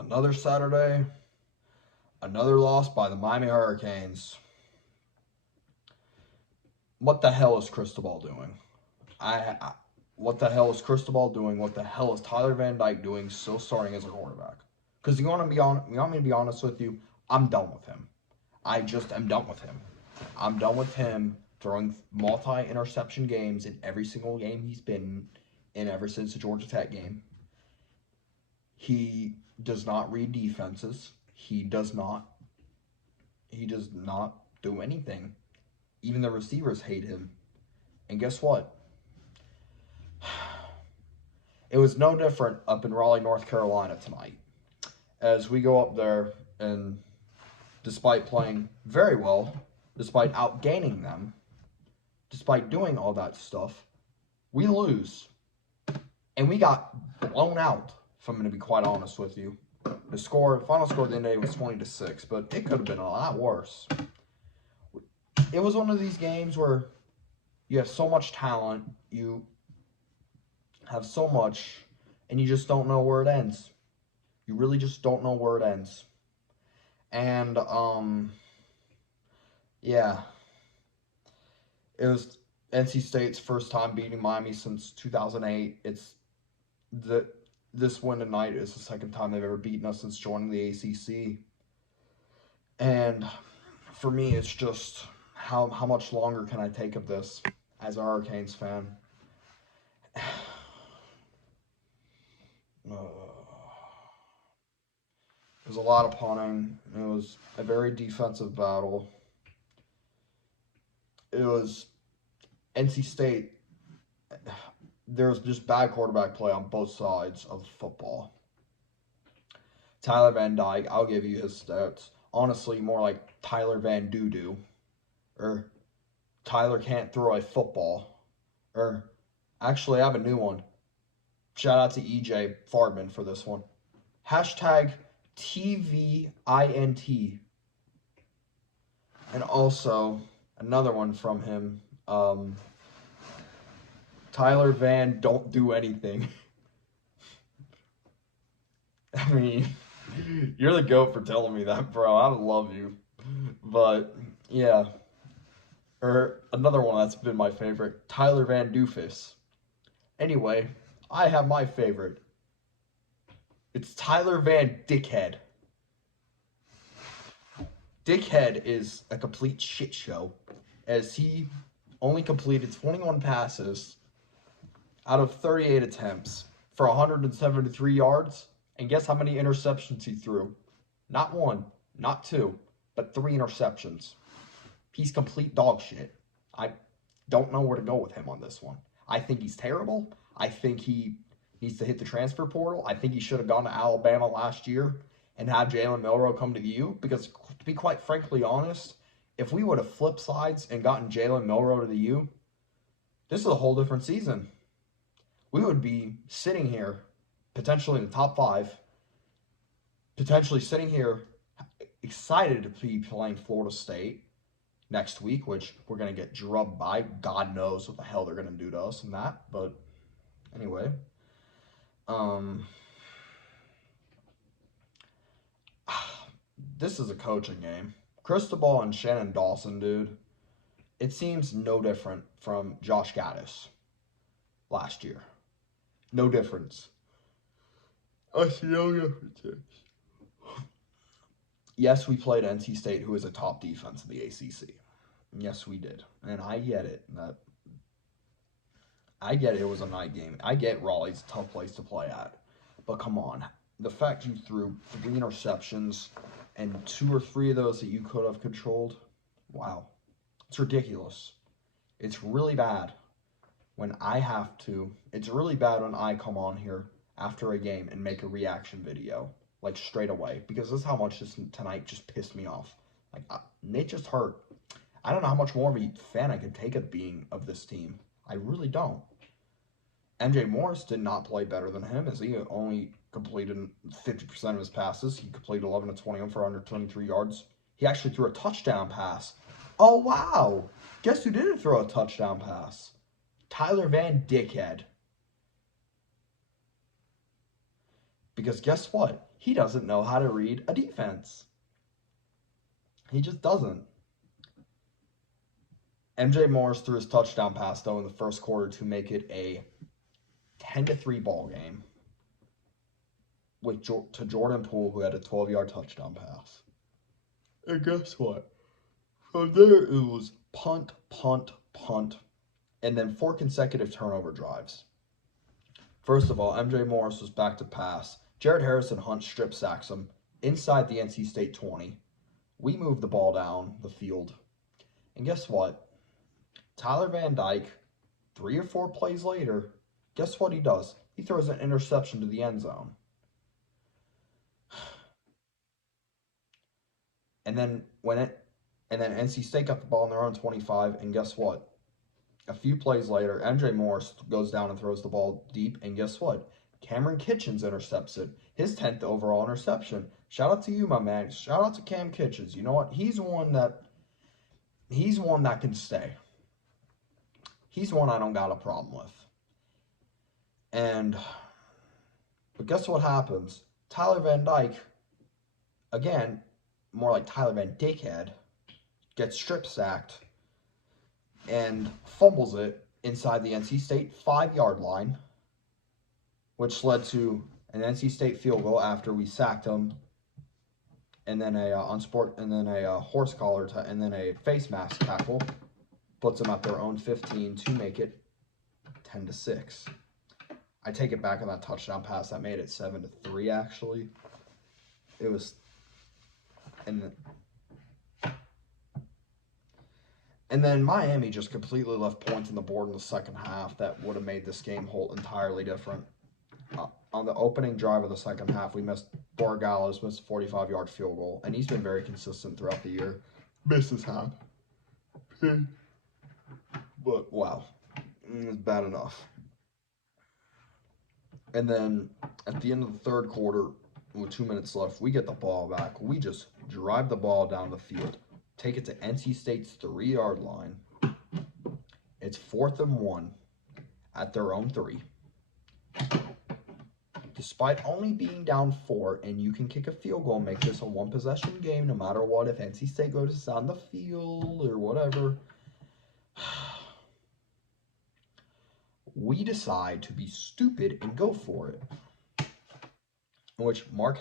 Another Saturday, another loss by the Miami Hurricanes. What the hell is Cristobal doing? What the hell is Cristobal doing? What the hell is Tyler Van Dyke doing still starting as a quarterback? Because you want me to be honest with you, I'm done with him. I just am done with him. I'm done with him throwing multi-interception games in every single game he's been in ever since the Georgia Tech game. He does not read defenses. He does not do anything. Even the receivers hate him. And guess what? It was no different up in Raleigh, North Carolina tonight. As we go up there and despite playing very well, despite outgaining them, despite doing all that stuff, we lose. And we got blown out, if I'm going to be quite honest with you. The final score at the end of the day was 20-6, but it could have been a lot worse. It was one of these games where you have so much talent, you have so much, and you just don't know where it ends. You really just don't know where it ends. And, yeah. It was NC State's first time beating Miami since 2008. This win tonight is the second time they've ever beaten us since joining the ACC. And for me, it's just how much longer can I take of this as a Hurricanes fan? It was a lot of punting. It was a very defensive battle. It was NC State. There was just bad quarterback play on both sides of football. Tyler Van Dyke, I'll give you his stats. Honestly, more like Tyler Van Doo-Doo. Or Tyler can't throw a football. Or actually, I have a new one. Shout out to EJ Farbman for this one. Hashtag TVINT. And also, another one from him. Tyler Van don't do anything. I mean, you're the GOAT for telling me that, bro. I love you. But, yeah. Or another one that's been my favorite, Tyler Van Doofus. Anyway, I have my favorite. It's Tyler Van Dickhead. Dickhead is a complete shit show, as he only completed 21 passes out of 38 attempts for 173 yards. And guess how many interceptions he threw? Not one, not two, but 3 interceptions. He's complete dog shit. I don't know where to go with him on this one. I think he's terrible. I think he needs to hit the transfer portal. I think he should have gone to Alabama last year and have Jalen Milroe come to the U. Because, to be quite frankly honest, if we would have flipped sides and gotten Jalen Milroe to the U, this is a whole different season. We would be sitting here, potentially in the top 5, potentially sitting here excited to be playing Florida State next week, which we're going to get drubbed by. God knows what the hell they're going to do to us in that. But anyway, this is a coaching game. Cristobal and Shannon Dawson, dude, it seems no different from Josh Gaddis last year. No difference. I see no differences. Yes, we played NC State, who is a top defense in the ACC. Yes, we did. And I get it. I get it was a night game. I get Raleigh's a tough place to play at. But come on. The fact you threw 3 interceptions and 2 or 3 of those that you could have controlled, wow. It's ridiculous. It's really bad when I have to. It's really bad when I come on here after a game and make a reaction video. Like, straight away. Because this is how much this tonight just pissed me off. Like, it just hurt. I don't know how much more of a fan I could take of being of this team. I really don't. MJ Morris did not play better than him, as he only completed 50% of his passes. He completed 11 of 21 for 123 yards. He actually threw a touchdown pass. Oh, wow. Guess who didn't throw a touchdown pass? Tyler Van Dickhead. Because guess what? he doesn't know how to read a defense. He just doesn't. MJ Morris threw his touchdown pass, though, in the first quarter to make it a 10-3 ball game to Jordan Poole, who had a 12-yard touchdown pass. And guess what? From there, it was punt, punt, punt, and then 4 consecutive turnover drives. First of all, MJ Morris was back to pass. Jared Harrison Hunt strip sacks him inside the NC State 20. We moved the ball down the field. And guess what? Tyler Van Dyke, 3 or 4 plays later, guess what he does? He throws an interception to the end zone. And then NC State got the ball on their own 25, and guess what? A few plays later, MJ Morris goes down and throws the ball deep, and guess what? Cameron Kitchens intercepts it. His 10th overall interception. Shout out to you, my man. Shout out to Cam Kitchens. You know what? He's one that can stay. He's one I don't got a problem with. But guess what happens? Tyler Van Dyke, again, more like Tyler Van Dickhead, gets strip sacked and fumbles it inside the NC State 5-yard line, which led to an NC State field goal after we sacked him, and then a horse collar, and then a face mask tackle, puts them at their own 15 to make it 10-6. I take it back on that touchdown pass that made it 7-3. Actually, it was, and then Miami just completely left points on the board in the second half that would have made this game entirely different. On the opening drive of the second half, Borregales missed a 45-yard field goal, and he's been very consistent throughout the year. Misses half. But, wow, it's bad enough. And then, at the end of the third quarter, with 2 minutes left, we get the ball back. We just drive the ball down the field. Take it to NC State's 3-yard line. It's 4th and 1 at their own 3. Despite only being down 4, and you can kick a field goal and make this a 1-possession game no matter what, if NC State goes on the field or whatever, we decide to be stupid and go for it. In which Mark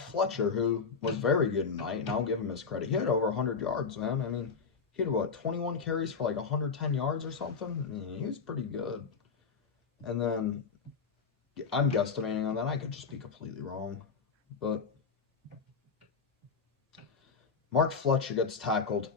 Fletcher, who was very good tonight, and I'll give him his credit, he had over 100 yards, man. I mean, he had, 21 carries for like 110 yards or something? I mean, he was pretty good. And then, I'm guesstimating on that. I could just be completely wrong. But Mark Fletcher gets tackled.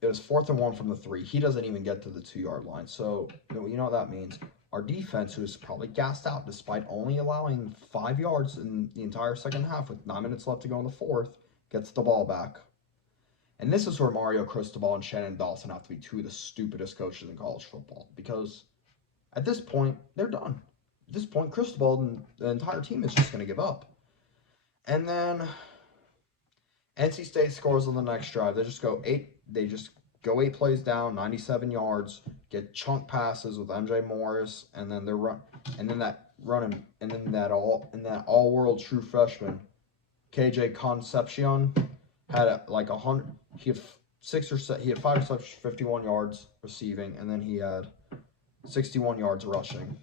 It was 4th and 1 from the 3. He doesn't even get to the 2-yard line. So, you know what that means. Our defense, who is probably gassed out despite only allowing 5 yards in the entire second half with 9 minutes left to go in the fourth, gets the ball back. And this is where Mario Cristobal and Shannon Dawson have to be 2 of the stupidest coaches in college football. Because at this point, they're done. At this point, Cristobal and the entire team is just going to give up. And then NC State scores on the next drive. They just go 8 plays down, 97 yards, get chunk passes with MJ Morris, and then that all-world true freshman, KJ Concepcion, had like 100. He had 5 or 6, 51 yards receiving, and then he had 61 yards rushing.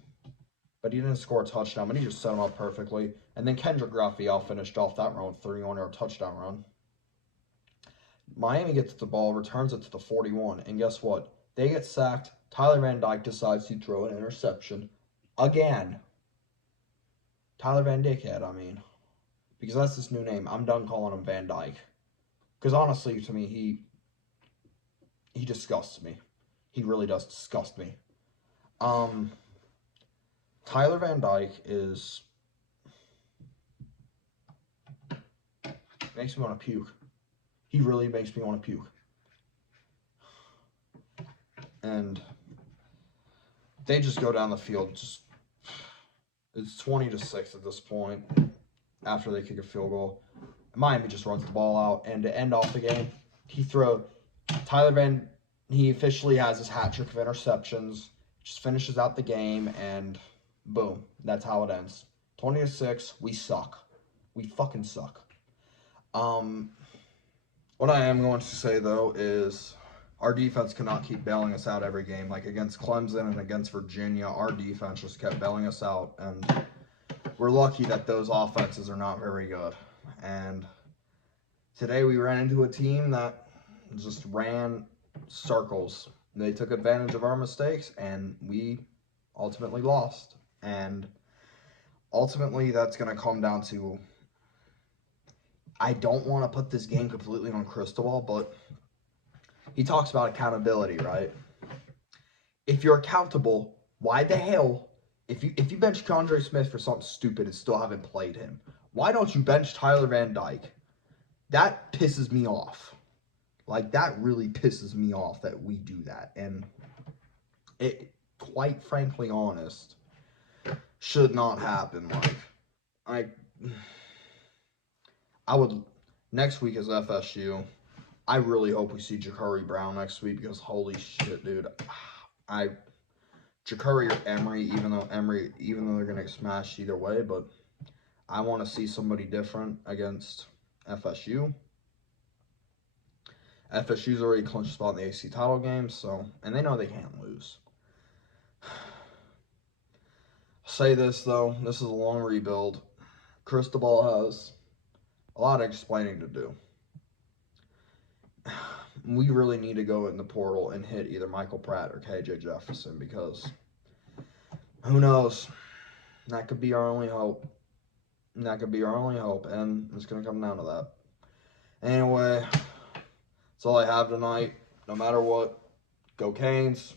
But he didn't score a touchdown, but he just set him up perfectly. And then Kendrick Raphael finished off that run with a 31-yard touchdown run. Miami gets the ball, returns it to the 41, and guess what? They get sacked. Tyler Van Dyke decides to throw an interception again. Tyler Van Dickhead, I mean. Because that's his new name. I'm done calling him Van Dyke. Because honestly, to me, he disgusts me. He really does disgust me. Tyler Van Dyke makes me want to puke. He really makes me want to puke. And they just go down the field. It's 20-6 at this point after they kick a field goal. Miami just runs the ball out, and to end off the game, he officially has his hat trick of interceptions, just finishes out the game, and boom, that's how it ends. 20-6. We suck. We fucking suck. What I am going to say, though, is our defense cannot keep bailing us out every game. Like against Clemson and against Virginia, our defense just kept bailing us out. And we're lucky that those offenses are not very good. And today we ran into a team that just ran circles. They took advantage of our mistakes, and we ultimately lost. And ultimately, that's going to come down to, I don't want to put this game completely on Cristobal, but he talks about accountability, right? If you're accountable, why the hell, if you bench Condre Smith for something stupid and still haven't played him, why don't you bench Tyler Van Dyke? That pisses me off. Like, that really pisses me off that we do that. And it, quite frankly honest, should not happen. Like, I would, next week is FSU. I really hope we see Ja'Cory Brown next week because holy shit, dude. Ja'Cory or Emory, even though they're gonna get smashed either way, but I want to see somebody different against FSU. FSU's already clinched a spot in the AC title game, so, and they know they can't lose. I'll say this though, this is a long rebuild. Cristobal has a lot of explaining to do. We really need to go in the portal and hit either Michael Pratt or KJ Jefferson because who knows? That could be our only hope. And it's going to come down to that. Anyway, that's all I have tonight. No matter what, go Canes.